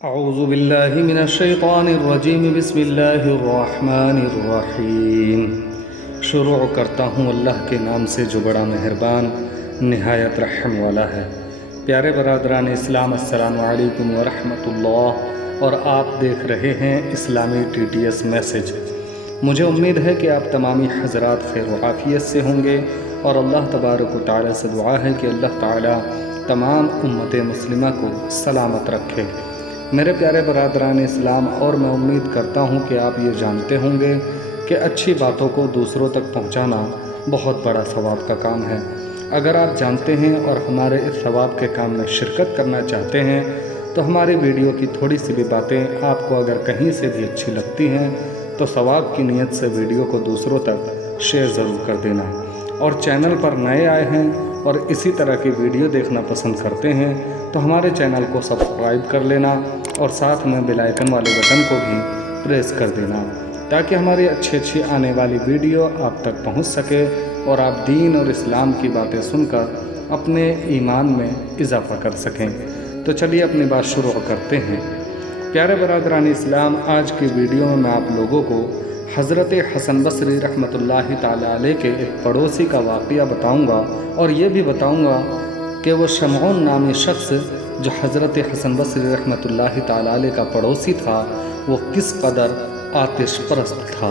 اعوذ باللہ من الشیطان الرجیم بسم اللہ الرحمن الرحیم۔ شروع کرتا ہوں اللہ کے نام سے جو بڑا مہربان نہایت رحم والا ہے۔ پیارے برادران اسلام، السلام علیکم ورحمۃ اللہ، اور آپ دیکھ رہے ہیں اسلامی TTS میسج۔ مجھے امید ہے کہ آپ تمامی حضرات خیر و عافیت سے ہوں گے، اور اللہ تبارک و تعالیٰ سے دعا ہے کہ اللہ تعالیٰ تمام امت مسلمہ کو سلامت رکھے۔ میرے پیارے برادران اسلام، اور میں امید کرتا ہوں کہ آپ یہ جانتے ہوں گے کہ اچھی باتوں کو دوسروں تک پہنچانا بہت بڑا ثواب کا کام ہے۔ اگر آپ جانتے ہیں اور ہمارے اس ثواب کے کام میں شرکت کرنا چاہتے ہیں تو ہماری ویڈیو کی تھوڑی سی بھی باتیں آپ کو اگر کہیں سے بھی اچھی لگتی ہیں تو ثواب کی نیت سے ویڈیو کو دوسروں تک شیئر ضرور کر دینا۔ اور چینل پر نئے آئے ہیں اور اسی طرح کی ویڈیو دیکھنا پسند کرتے ہیں تو ہمارے چینل کو سبسکرائب کر لینا اور ساتھ میں بیل آئیکن والے بٹن کو بھی پریس کر دینا، تاکہ ہماری اچھی آنے والی ویڈیو آپ تک پہنچ سکے اور آپ دین اور اسلام کی باتیں سن کر اپنے ایمان میں اضافہ کر سکیں۔ تو چلیے اپنی بات شروع کرتے ہیں۔ پیارے برادران اسلام، آج کی ویڈیو میں آپ لوگوں کو حضرت حسن بصری رحمۃ اللہ تعالیٰ علیہ کے ایک پڑوسی کا واقعہ بتاؤں گا، اور یہ بھی بتاؤں گا کہ وہ شمعون نامی شخص جو حضرت حسن بصری رحمۃ اللہ تعالیٰ علیہ کا پڑوسی تھا، وہ کس قدر آتش پرست تھا،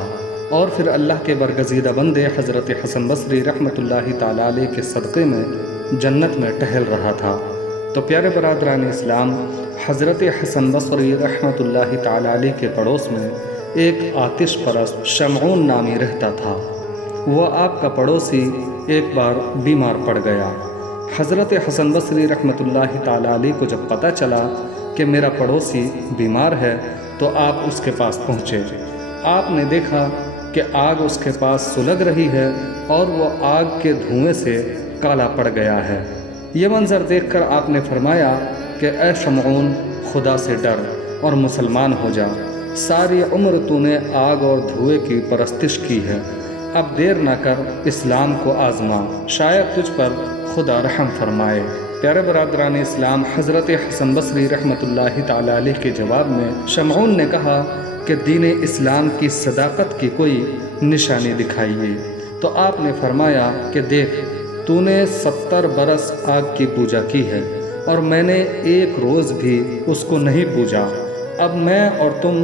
اور پھر اللہ کے برگزیدہ بندے حضرت حسن بصری رحمۃ اللہ تعالیٰ علیہ کے صدقے میں جنت میں ٹہل رہا تھا۔ تو پیارے برادران اسلام، حضرت حسن بصری رحمۃ اللہ تعالیٰ علیہ کے پڑوس میں ایک آتش پرست شمعون نامی رہتا تھا۔ وہ آپ کا پڑوسی ایک بار بیمار پڑ گیا۔ حضرت حسن بصری رحمۃ اللہ تعالیٰ علیہ کو جب پتہ چلا کہ میرا پڑوسی بیمار ہے تو آپ اس کے پاس پہنچے۔ آپ نے دیکھا کہ آگ اس کے پاس سلگ رہی ہے اور وہ آگ کے دھوئیں سے کالا پڑ گیا ہے۔ یہ منظر دیکھ کر آپ نے فرمایا کہ اے شمعون، خدا سے ڈر اور مسلمان ہو جا۔ ساری عمر تو نے آگ اور دھوئے کی پرستش کی ہے، اب دیر نہ کر اسلام کو آزما، شاید تجھ پر خدا رحم فرمائے۔ پیارے برادران اسلام، حضرت حسن بصری رحمۃ اللہ تعالیٰ علیہ کے جواب میں شمعون نے کہا کہ دین اسلام کی صداقت کی کوئی نشانی دکھائیے۔ تو آپ نے فرمایا کہ دیکھ، تو نے 70 برس آگ کی پوجا کی ہے اور میں نے ایک روز بھی اس کو نہیں پوجا۔ اب میں اور تم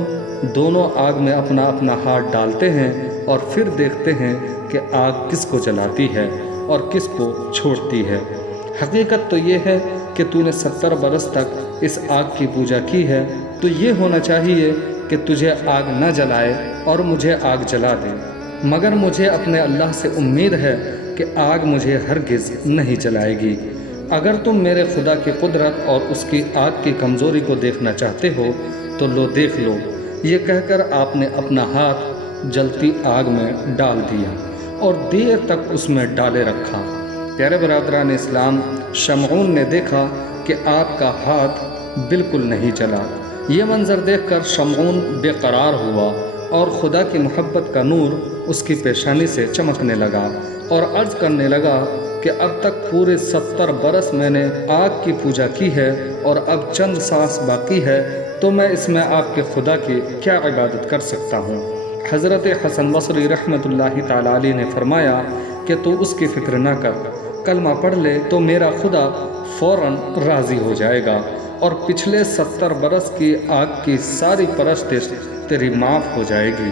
دونوں آگ میں اپنا اپنا ہاتھ ڈالتے ہیں اور پھر دیکھتے ہیں کہ آگ کس کو جلاتی ہے اور کس کو چھوڑتی ہے۔ حقیقت تو یہ ہے کہ تو نے 70 برس تک اس آگ کی پوجا کی ہے، تو یہ ہونا چاہیے کہ تجھے آگ نہ جلائے اور مجھے آگ جلا دے، مگر مجھے اپنے اللہ سے امید ہے کہ آگ مجھے ہرگز نہیں جلائے گی۔ اگر تم میرے خدا کی قدرت اور اس کی آگ کی کمزوری کو دیکھنا چاہتے ہو تو لو دیکھ لو۔ یہ کہہ کر آپ نے اپنا ہاتھ جلتی آگ میں ڈال دیا اور دیر تک اس میں ڈالے رکھا۔ پیارے برادران اسلام، شمعون نے دیکھا کہ آپ کا ہاتھ بالکل نہیں جلا۔ یہ منظر دیکھ کر شمعون بے قرار ہوا اور خدا کی محبت کا نور اس کی پیشانی سے چمکنے لگا اور عرض کرنے لگا کہ اب تک پورے 70 برس میں نے آگ کی پوجا کی ہے اور اب چند سانس باقی ہے، تو میں اس میں آپ کے خدا کی کیا عبادت کر سکتا ہوں۔ حضرت حسن بصری رحمۃ اللہ تعالیٰ علیہ نے فرمایا کہ تو اس کی فکر نہ کر، کلمہ پڑھ لے تو میرا خدا فوراً راضی ہو جائے گا اور پچھلے 70 برس کی آگ کی ساری پرستش تیری معاف ہو جائے گی۔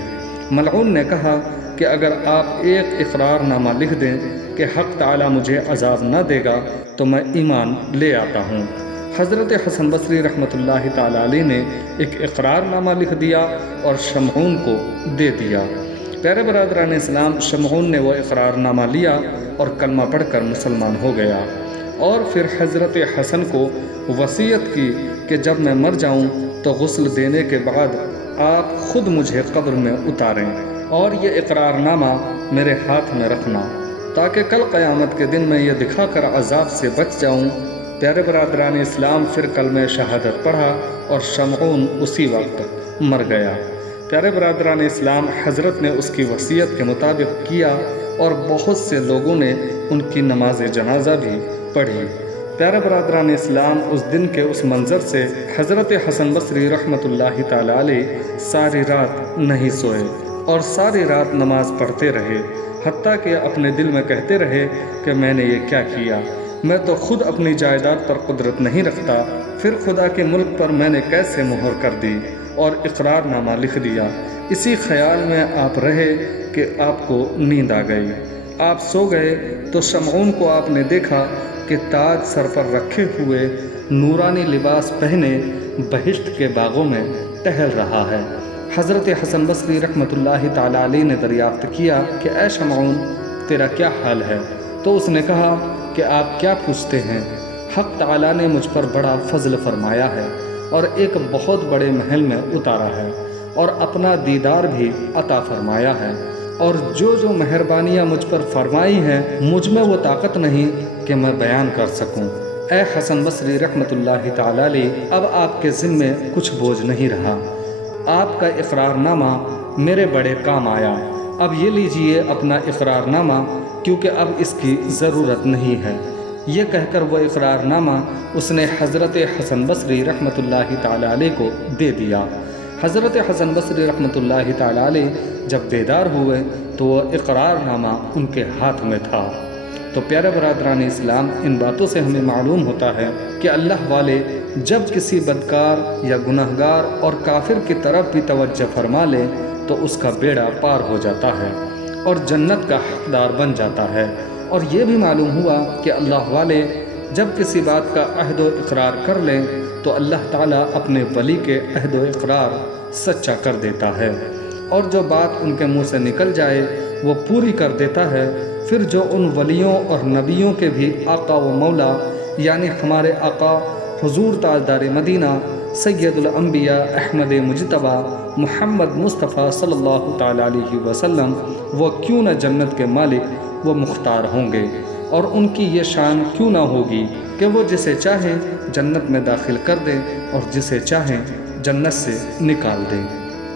ملعون نے کہا کہ اگر آپ ایک اقرار نامہ لکھ دیں کہ حق تعالیٰ مجھے عذاب نہ دے گا تو میں ایمان لے آتا ہوں۔ حضرت حسن بصری رحمۃ اللہ تعالیٰ علیہ نے ایک اقرار نامہ لکھ دیا اور شمعون کو دے دیا۔ پیارے برادران اسلام، شمعون نے وہ اقرار نامہ لیا اور کلمہ پڑھ کر مسلمان ہو گیا، اور پھر حضرت حسن کو وصیت کی کہ جب میں مر جاؤں تو غسل دینے کے بعد آپ خود مجھے قبر میں اتاریں اور یہ اقرار نامہ میرے ہاتھ میں رکھنا، تاکہ کل قیامت کے دن میں یہ دکھا کر عذاب سے بچ جاؤں۔ پیارے برادران اسلام، پھر کلمہ شہادت پڑھا اور شمعون اسی وقت مر گیا۔ پیارے برادران اسلام، حضرت نے اس کی وصیت کے مطابق کیا اور بہت سے لوگوں نے ان کی نماز جنازہ بھی پڑھی۔ پیارے برادران اسلام، اس دن کے اس منظر سے حضرت حسن بصری رحمۃ اللہ تعالی علیہ ساری رات نہیں سوئے اور ساری رات نماز پڑھتے رہے، حتیٰ کہ اپنے دل میں کہتے رہے کہ میں نے یہ کیا کیا، میں تو خود اپنی جائیداد پر قدرت نہیں رکھتا، پھر خدا کے ملک پر میں نے کیسے مہر کر دی اور اقرار نامہ لکھ دیا۔ اسی خیال میں آپ رہے کہ آپ کو نیند آ گئی۔ آپ سو گئے تو شمعون کو آپ نے دیکھا کہ تاج سر پر رکھے ہوئے نورانی لباس پہنے بہشت کے باغوں میں ٹہل رہا ہے۔ حضرت حسن بصری رحمۃ اللہ تعالی علیہ نے دریافت کیا کہ اے شمعون، تیرا کیا حال ہے؟ تو اس نے کہا کہ آپ کیا پوچھتے ہیں؟ حق تعالیٰ نے مجھ پر بڑا فضل فرمایا ہے اور ایک بہت بڑے محل میں اتارا ہے اور اپنا دیدار بھی عطا فرمایا ہے، اور جو مہربانیاں مجھ پر فرمائی ہیں مجھ میں وہ طاقت نہیں کہ میں بیان کر سکوں۔ اے حسن بصری رحمۃ اللہ تعالی علیہ، اب آپ کے ذمے کچھ بوجھ نہیں رہا، آپ کا اقرار نامہ میرے بڑے کام آیا، اب یہ لیجئے اپنا اقرار نامہ، کیونکہ اب اس کی ضرورت نہیں ہے۔ یہ کہہ کر وہ اقرار نامہ اس نے حضرت حسن بصری رحمۃ اللہ تعالی علیہ کو دے دیا۔ حضرت حسن بصری رحمۃ اللہ تعالی علیہ جب بیدار ہوئے تو وہ اقرار نامہ ان کے ہاتھ میں تھا۔ تو پیارے برادران اسلام، ان باتوں سے ہمیں معلوم ہوتا ہے کہ اللہ والے جب کسی بدکار یا گناہگار اور کافر کی طرف بھی توجہ فرما لے تو اس کا بیڑا پار ہو جاتا ہے اور جنت کا حقدار بن جاتا ہے۔ اور یہ بھی معلوم ہوا کہ اللہ والے جب کسی بات کا عہد و اقرار کر لیں تو اللہ تعالیٰ اپنے ولی کے عہد و اقرار سچا کر دیتا ہے، اور جو بات ان کے منہ سے نکل جائے وہ پوری کر دیتا ہے۔ پھر جو ان ولیوں اور نبیوں کے بھی آقا و مولا یعنی ہمارے آقا حضور تاجدار مدینہ سید الانبیاء احمد مجتبیٰ محمد مصطفیٰ صلی اللہ تعالیٰ علیہ وسلم، وہ کیوں نہ جنت کے مالک وہ مختار ہوں گے، اور ان کی یہ شان کیوں نہ ہوگی کہ وہ جسے چاہیں جنت میں داخل کر دیں اور جسے چاہیں جنت سے نکال دیں۔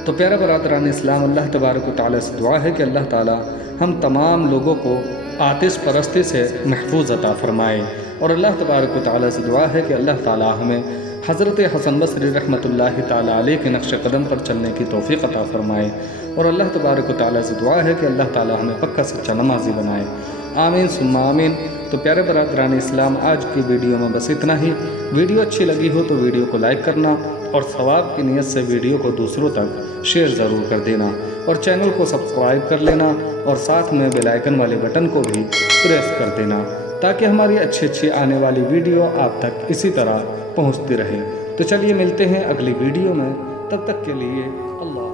تو پیارے برادران اسلام، اللہ تبارک و تعالیٰ سے دعا ہے کہ اللہ تعالیٰ ہم تمام لوگوں کو آتش پرستی سے محفوظ عطا فرمائے، اور اللہ تبارک و تعالیٰ سے دعا ہے کہ اللہ تعالیٰ ہمیں حضرت حسن بصری رحمۃ اللہ تعالی علیہ کے نقش قدم پر چلنے کی توفیق عطا فرمائے، اور اللہ تبارک و تعالیٰ سے دعا ہے کہ اللہ تعالیٰ ہمیں پکا سچا نمازی بنائے، آمین ثم آمین۔ تو پیارے برادران اسلام، آج کی ویڈیو میں بس اتنا ہی۔ ویڈیو اچھی لگی ہو تو ویڈیو کو لائک کرنا اور ثواب کی نیت سے ویڈیو کو دوسروں تک شیئر ضرور کر دینا، اور چینل کو سبسکرائب کر لینا، اور ساتھ میں بیل آئیکن والے بٹن کو بھی پریس کر دینا تاکہ ہماری اچھی آنے والی ویڈیو آپ تک اسی طرح پہنچتی رہے۔ تو چلیے ملتے ہیں اگلی ویڈیو میں، تب تک کے لیے اللہ